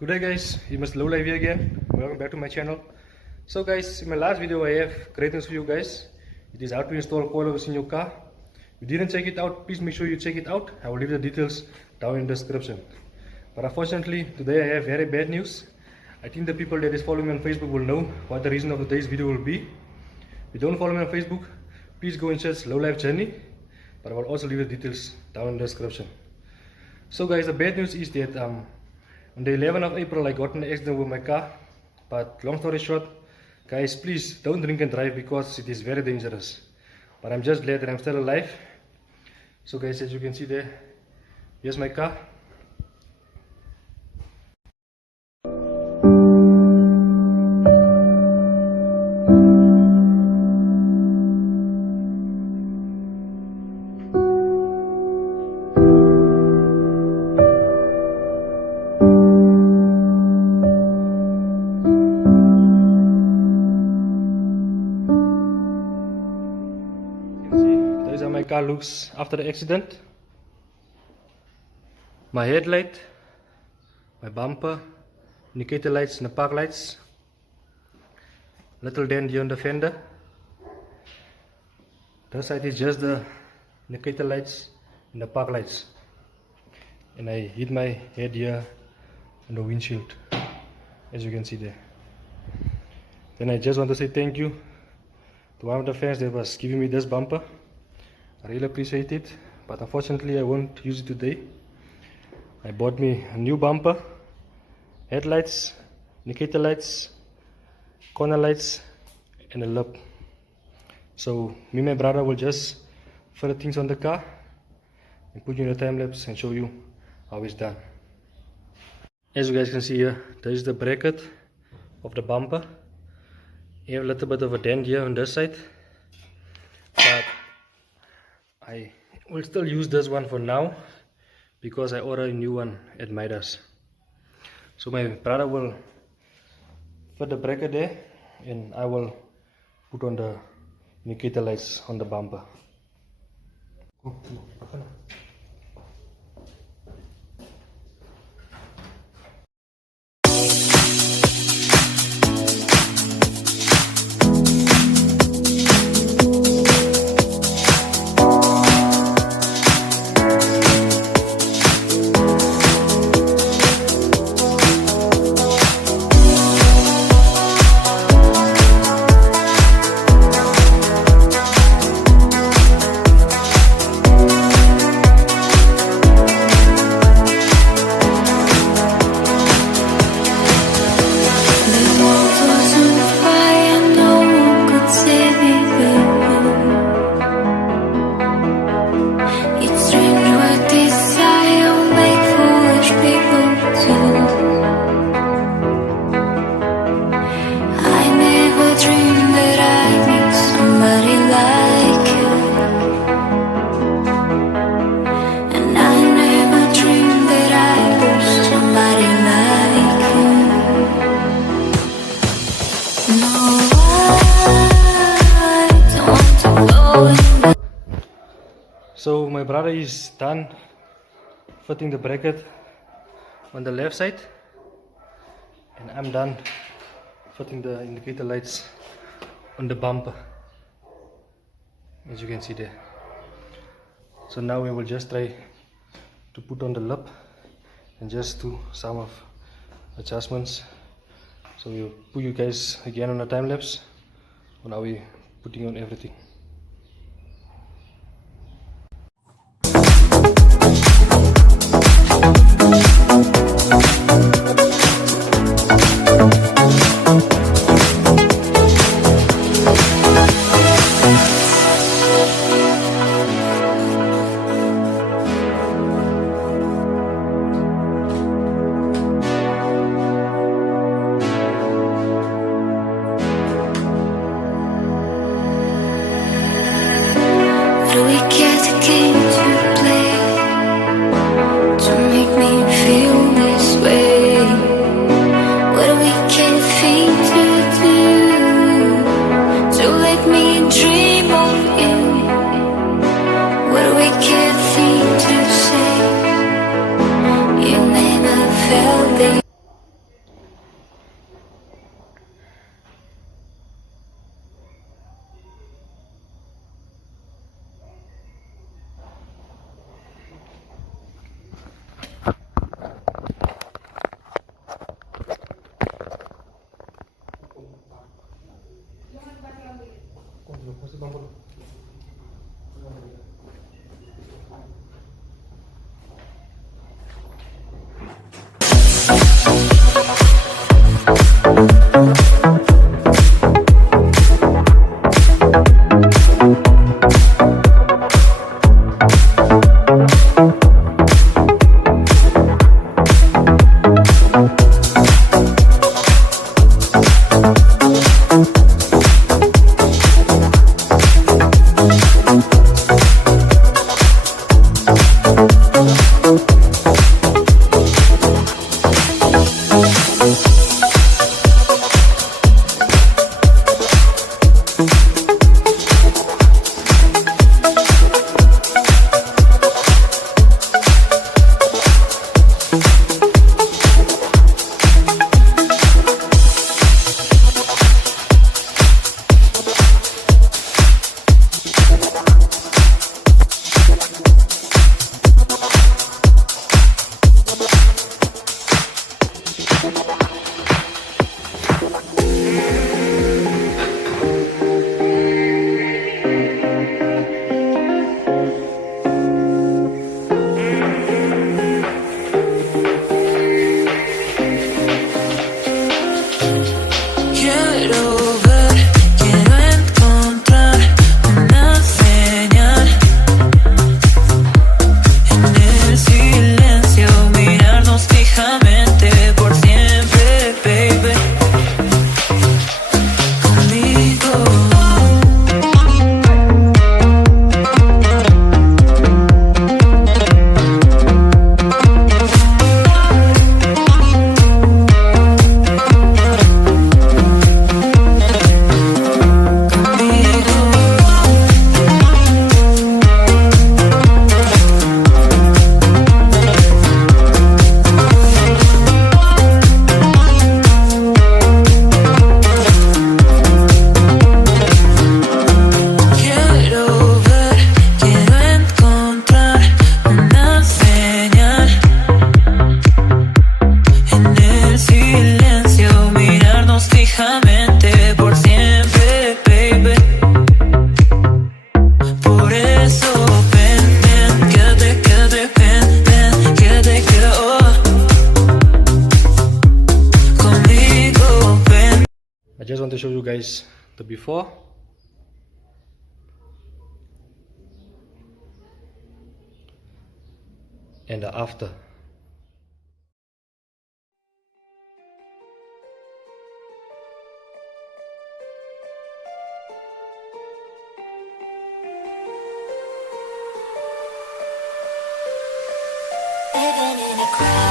Good day guys, you must low live here again. Welcome back to my channel. So guys, in my last video I have great news for you guys. It is how to install coilovers in your car. If you didn't check it out, please make sure you check it out. I will leave the details down in the description. But unfortunately, today I have very bad news. I think the people that is following me on Facebook will know what the reason of today's video will be. If you don't follow me on Facebook, please go and search Low Life Journey. But I will also leave the details down in the description. So guys, the bad news is that on the 11th of April I got in an accident with my car. But long story short, guys, please don't drink and drive because it is very dangerous. But I'm just glad that I'm still alive. So guys, as you can see there, here's my car. This is how my car looks after the accident. My headlight, my bumper, indicator lights and the park lights. Little dent here on the fender. This side is just the indicator lights and the park lights. And I hit my head here on the windshield, as you can see there. Then I just want to say thank you to one of the fans that was giving me this bumper. I really appreciate it, but unfortunately I won't use it today. I bought me a new bumper, headlights, indicator lights, corner lights and a lip. So me and my brother will just further things on the car and put you in a time lapse and show you how it's done. As you guys can see here, there is the bracket of the bumper. You have a little bit of a dent here on this side, but I will still use this one for now because I ordered a new one at Midas. So my brother will put the bracket there and I will put on the indicator lights on the bumper. So my brother is done fitting the bracket on the left side and I'm done fitting the indicator lights on the bumper, as you can see there. So now we will just try to put on the lip and just do some of adjustments. So we'll put you guys again on a time lapse on how we putting on everything. guys the before and the after. Living in a crowd.